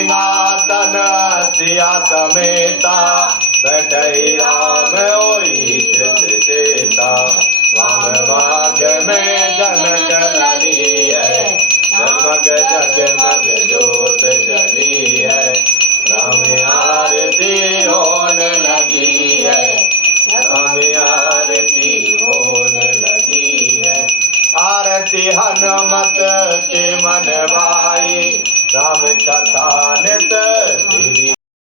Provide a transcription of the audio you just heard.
सिंहासन सिया समेता बैठई राम होई चेता वाम भाग में जनक लड़ी है जगमग जगमग जोत जली